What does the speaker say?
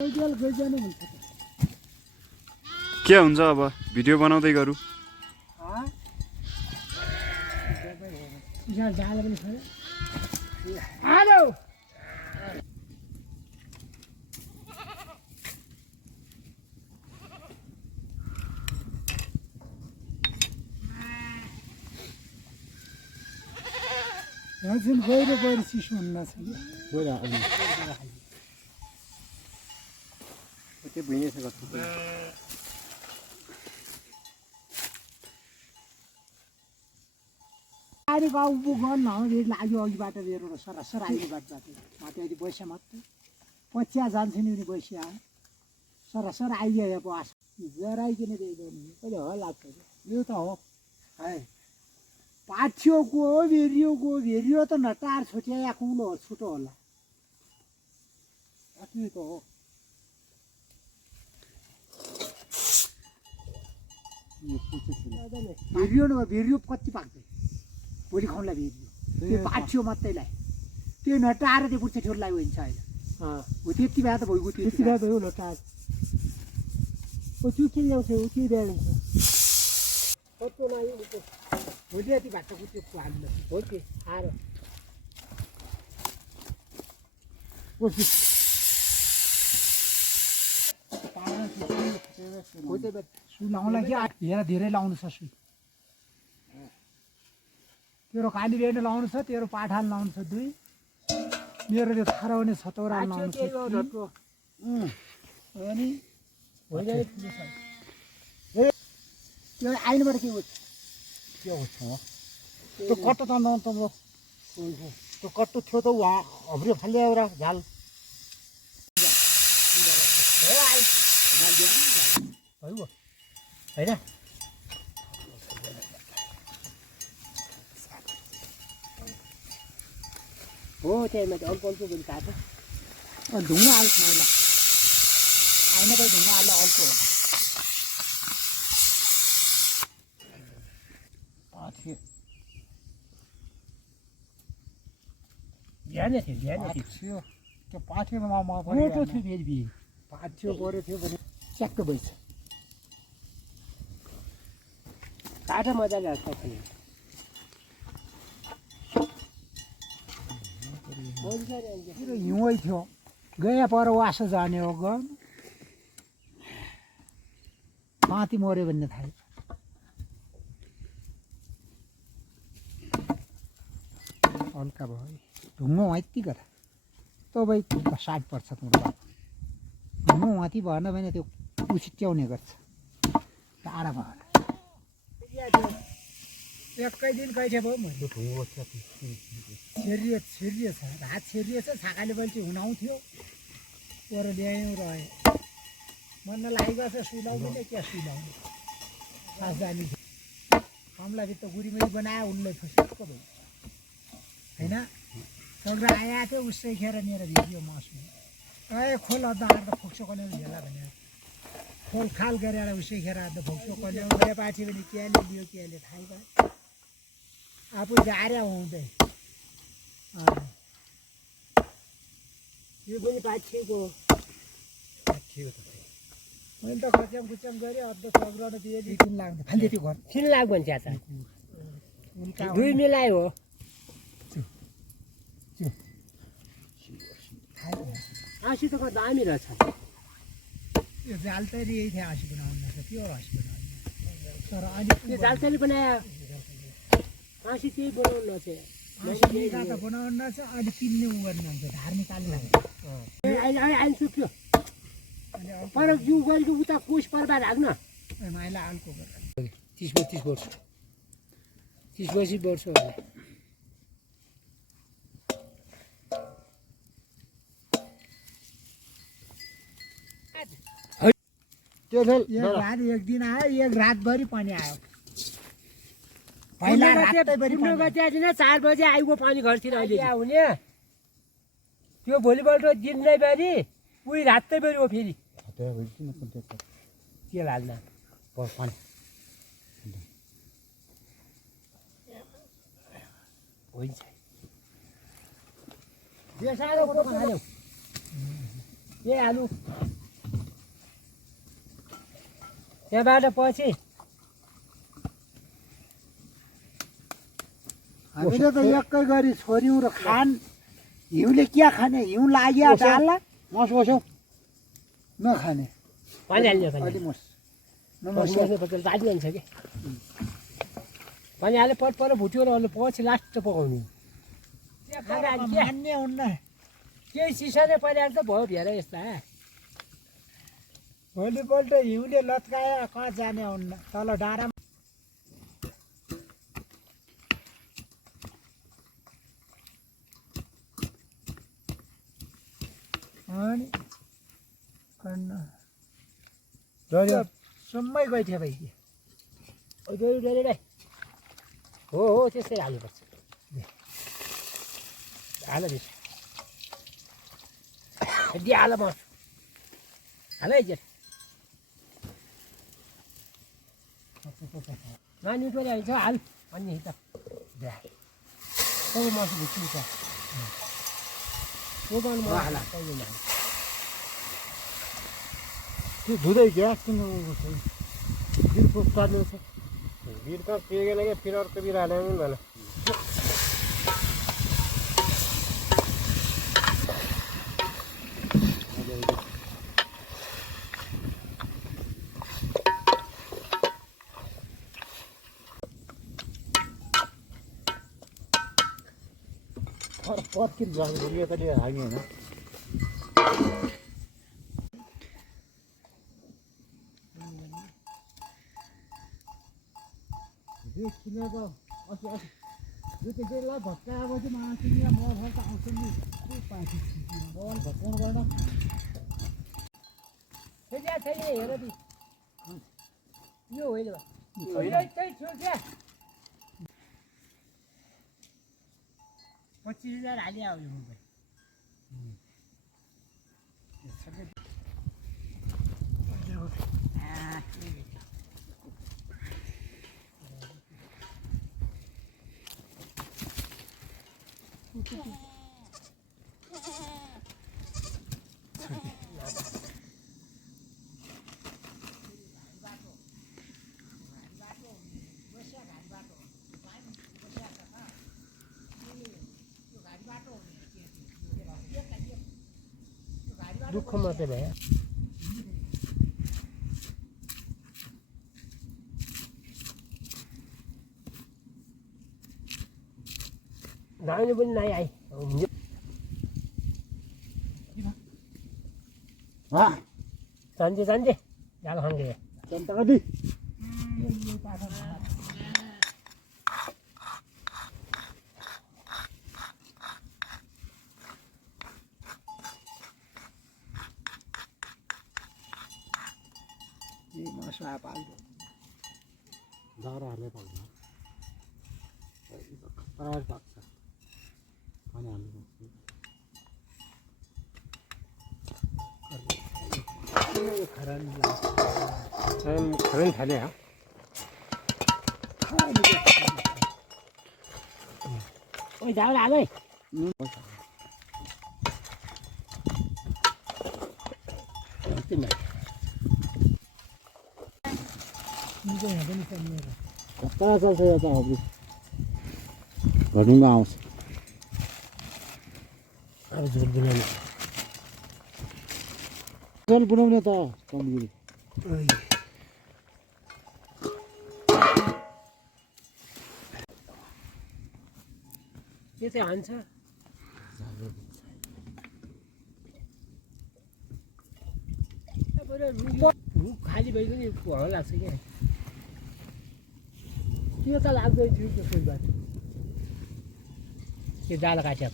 के हुन्छ अब भिडियो बनाउँदै गरौँ गहिरो गहिरो चिसो हुन्न त्यो भुइँसँग अहिले गाउँ गर्न लाग्यो अघिबाट मेरो सरासर अहिले बाटबाट माथि अहिले बैसा मात्रै पचिया जान्छ नि उनी बैसिया सरासर आइदियो बस जराइकन कहिले हो लाग्छ यो त हो है पाछ्योको भेरियो त नटार छोट्या कुलो छुटो होला त्यो त हो भेरियो कति पाक्दै भोलि खाउँला भेरियो त्यो पाछ्यो मात्रैलाई त्यो नटाएर त्यो पुर्छ ठोरलाई हुन्छ अहिले हो त्यति भए त भइगयो त्यति भए भयो नटार त्यो किन ल्याउँछ त्यो ब्यालेन्स कस्तो नआयो भोलि यति भाटो कुट्यो हाल्नु हो कि आएर सुई लाउनुलाई कि हेर धेरै लाउनु छ सुई तेरो काली बेर्ने लाउनु छ तेरो पाठाल लाउनु छ 2 मेरो त्यो थाराउने छतौरा लाउनु छ अनि त्यो आइनबाट के हो त्यो कट्टो त त्यो कट्टो थियो त उहाँ हब्रियो फाल्यो एउटा झाल भयो होइन हो त्यही माथि अल्प अल्प पनि काट्यो ढुङ्गा हाल्छ मैला आइन पनि ढुङ्गा हाल्दा अल्प हो बिहान थियो त्यो पाथ्योमा मोटो थियो फेरि पाथ्यो पऱ्यो थियो भने च्याक्क भइछ काठो मजाले हाल्छ हिउँै थियो गए पर वासो जाने हो गन पाती मऱ्यो भन्ने थाहा हल्का भयो ढुङ्गो यति गएर तपाईँ 60 पर्छ मेरो बाबु ढुङ्गो माथि भएन भने त्यो उछिट्याउने गर्छ टाढा भएर एकै दिन गइसक्यो भयो मैले छेरियो छ भात छेरियो छ छाकाले बल्छी हुनाउँथ्यो तर ल्यायौँ रह्यो मन नलागिरहेको छ सुलाउनु नै क्या सुलाउनु खास जानी कमलाभित्र गुडीमुडी बनायो उनलाई फुसुक्क भयो होइन सग्रा आएको थियो उसै खेर मेरो भिडियो मासु ए खोल अद्धा आएर फोक्सो कल्याउनु झेला भने खोल खाल गरेर उसै खेर आएर फोक्सो कल्याउनु गएपछि पनि केले लियो केले थाहै भयो आफू जार्या हुँदै यो पनि पाछिएको मैले त खच्याम खुच्याम गरेँ अद्ध सग्राउन दिएँ 3 लाख फाल्दै त्यो घर 3 लाख भन्छ त 2 मिलाइ हो आसी त दामी रहेछ यो जालतरी यही थियो हाँसी बनाउनु त्यो हाँसी बनाउनु तर अहिले त्यो जालतरी बनायो हाँसी त्यही बनाउनु नछ हाँसी त बनाउनु नछ अहिले किन्ने उ गर्नु हुन्छ धार निकाल्नु अहिले आइन सुक्यो पर जु गरेको उता कोष पर्बार राख्न माइला आलको गरेर 30 वर्ष 30 वर्ष होला त्यो रात एक दिन आयो एक रातभरि पनि आयो पहिला रातैभरि पुण्य गते दिन 4 बजे आइगयो पानी घरतिर अहिले हुने त्यो भोलिपल्ट दिनैभरि उही रातैभरि हो फेरि के हाल्न पानी यो सारो फोटो हाल्यो ए आलु त्यहाँबाट पछि हामीले त एकै गरी छोड्यौँ र खान हिउँले क्या खाने हिउँ लाग्यो डाल्ला मस बस्यो नखाने पानी हाल्यो अलि मस बाजी जान्छ कि पानी हाले पट पर भुट्यो र अहिले पछि लास्ट पकाउने मान्ने हुन्न केही सिसाले परिहाल्छ त भयो भेर यस्ता भोलिपल्ट हिउँले लत्कायो कहाँ जाने हुन्न तल डाँडामा अनि सुम्मै गइथ्यो भाइ हो त्यस्तै हाल्नुपर्छ हाल बेस हाल म हाल है जेठ नानी परिहाल्छ हाल अनि त सबै मासु भुट्नु छ त्यो धुँदै ग्यास किन काट्नु छ बिर त पेगेन क्या फिर अर्को बिर हाल्यो पनि भएन पत्किन जानु यो त हामी होइन यो किनेको अस्ति यो त बेला भत्काएपछि मासु नि मल त आउँछ नि पार्टी मल भत्काउनु पर्दैन छैन हेर दि यो होइन चाहिँ थियो क्या 25,000 हालिया हो यो मोबाइल दुःख मात्रै भयो नानी पनि नै आइ जान्छे जाल खाङ्गे मासु आइहाल्यो दाउराहरूले पाउँछ खतरा पाक्छ पानी हाल्नुपर्छ खरानी थाले ओइ दाउरा हाल है कता चल्छ यो त अब घरडुङ्गा आउँछ अब झोल बनाउने झोल बनाउने त कमजोरी यो चाहिँ हान्छ खाली भइ पनि हवा लाग्छ क्या त्यो त लाग्दैन थियो त्यो कोही बात त्यो जाल काट्यो